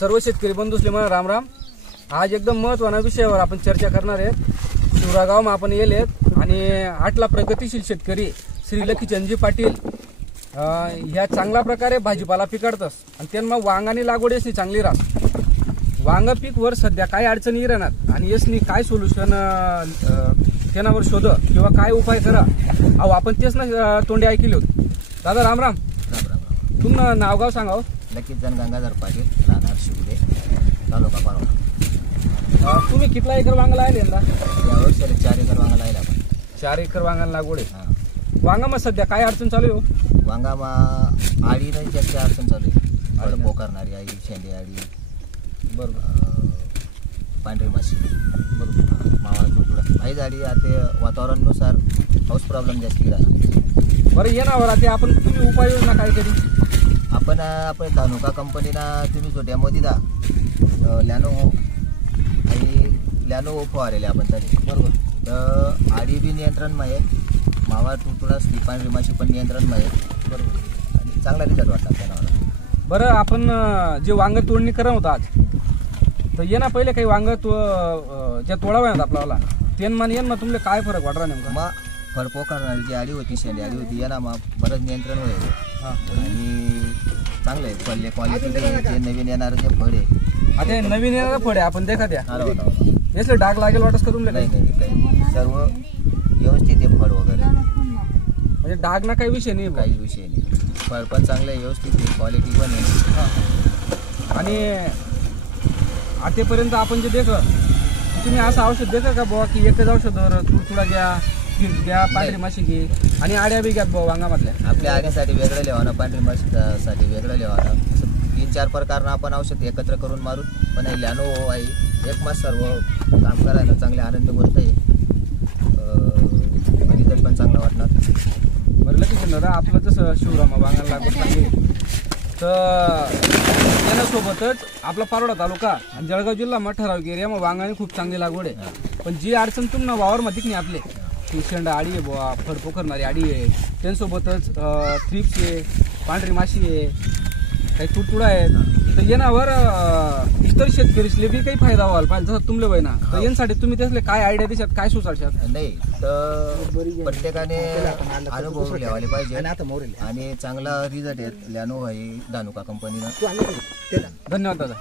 सर्व शेतकरी बंधूसले मला राम राम। आज एकदम महत्त्वाच्या विषयावर आपण चर्चा करणार आहे। शिवरागाव आपण येलेत आणि 8ला प्रगतिशील शेतकरी श्री लखीचंदजी पाटील ह्या चांगल्या प्रकारे भाजीपाला पिकवतात आणि त्यांना वांगानी लागवड चांगली राहत। वांगा पीक वर सध्या काय अडचणी राहणार आणि यसनी काय सोल्युशन त्यावर शोध किंवा काय उपाय करा अहो आपण तेच ना तोंडी ऐकले होते। दादा राम राम। तुमचं नावगाव सांगाव। लखीचंद गंगाधर पाटील, राहणार शिवरे, तालुका पारोळा। तुम्ही कितला एकर वांगा लावले यंदा? यावर्षी 4 एकर वांगा लावला आपण। 4 एकर वांगा लागवड आहे। वांगा मग सध्या काय अडचण चालू आहे? वांगा आडी नाही जास्त अडचण चालू आहे। आड पोकारणारी आई, शेंडे आडी, बरोबर, पांढरी माशी, बरोबर, मावा तुकडा आई झाडी। आता वातावरणानुसार पाऊस प्रॉब्लेम जास्त राहतो। बरं येणार आता आपण तुम्ही उपाययोजना काय केली? आपण धानुका कंपनीला तुम्ही जो डेमो दिला लॅनो फवारेले आपण तरी, बरोबर, तर आडी बी नियंत्रण आहे, मावा तुकडा पांढरी माशी पण नियंत्रण आहे, बरोबर, आणि चांगला रिझल्ट वाटला त्याला। बरं आपण जे वांग तोडणी करत होता आज, तर ये ना पहिले काही वांग ज्या तोडाव्या आपल्याला तेन येन मग तुमले काय फरक वाटला नेमका? मग फळपोकारणारी जी आडी होती, शेंडी आडी होती, याला मग बरंच नियंत्रण होईल आणि चांगलं आहे। पल्ले क्वालिटी जे नवीन येणारं जे फळ आहे, आता नवीन येणारं फळ आहे आपण देखा द्या यासले डाग लागेल वाटस का तुमले? नाही नाही, काही सर्व व्यवस्थित आहे फळ वगैरे, म्हणजे डाग ना काही विषय नाही, काही विषय नाही। फळ पण चांगलं आहे, व्यवस्थित आहे, क्वालिटी पण आहे। आणि आतापर्यंत आपण जे देख तुम्ही असं औषध देता का बुवा की एकच औषध तुडतुडा घ्या, कीड घ्या, पांढरी माशी घे आणि आड्या बी घ्या बुवा वांगामधल्या? आपल्या आड्यासाठी वेगळं लिहावं, पांढरी माशीसाठी वेगळं लिहावं, 3-4 प्रकारनं आपण औषध एकत्र करून मारून पण लॅनो आहे एक मास सर्व काम करायला चांगले आनंद होत आहे, रिझल्ट पण चांगला वाटणार। बरं लक्ष दादा आपलं जसं शिवरामा वांगाला लागवड चांगली तर त्याच्यासोबतच आपला पारोळा तालुका आणि जळगाव जिल्हा मठाराव एरिया मग वांगाने खूप चांगली लागवड आहे। पण जी अडचण तुम्हाला वावरमध्ये नाही आपले ती शेंडा आडी आहे बुवा, फळ पोखरणारी आडी आहे, त्यांच्यासोबतच थ्रिप्स आहे, पांढरी माशी आहे, काही तुडतुडा आहेत, तर येण्यावर इतर शेतकरीसले बी काही फायदा व्हायला पाहिजे जसं तुमले वय ना, तर यांसाठी तुम्ही त्यासले काय आयडिया देशात काय सुचवशात? नाही तर प्रत्येकाने अनुभव घ्यायला पाहिजे आणि चांगला रिझल्ट आहे लॅनो आहे धानुका कंपनीनं। धन्यवाद दादा।